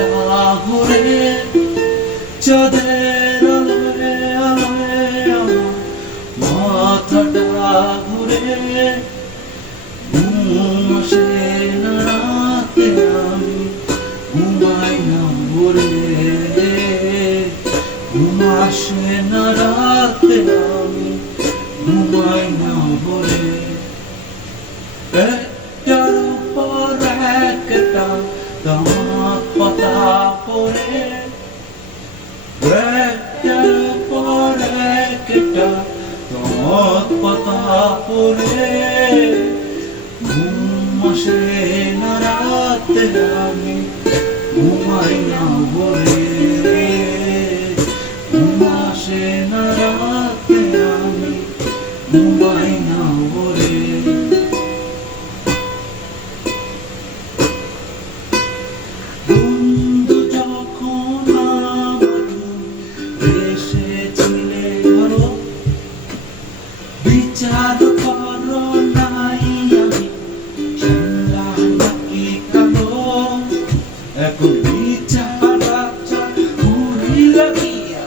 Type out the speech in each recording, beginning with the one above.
মাথাটা ঘুরে চাঁদের আলোয় আলোয় আমার মাথাটা ঘুরে ঘুম আসে না রাতে আমি ঘুমাই না ভোরে ঘুম আসে না রাতে আমি ঘুমাই না ভোরে একটার পর একটা তামাক পাতা পড়ে একটার পর একটা তামাক পাতা পড়ে ঘুম আসে না রাতে আমি ঘুমাই না ভোরে ঘুম আসে না রাতে আমি ঘুমাই না ভোরে বন্ধু যখন আমার এসেছিলে ধরো বিচার করো নাই আমি চিল্লা নাকি কালো এখন বিচার আচার ঘুরি লাগিয়া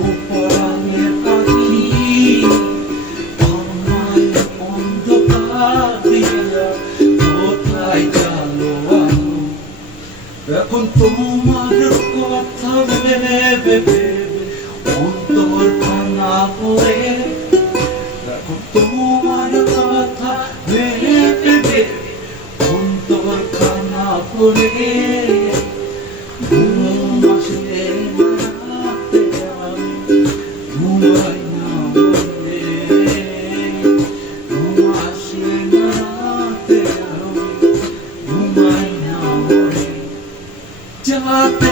উপরাঙের পাখি আমায় অন্ধকার দিয়া কোথায় গেলো আলো এখন তোমার কথা ভেবে ভেবে অন্তর ভাঙা পড়ে এখন তোমার কথা ভেবে ভেবে অন্তর ভাঙা পড়ে ঘুম আসে না রাতে আমি ঘুমাই না ভোরে ঘুম আসে না রাতে আমি ঘুমাই না ভোরে যাতে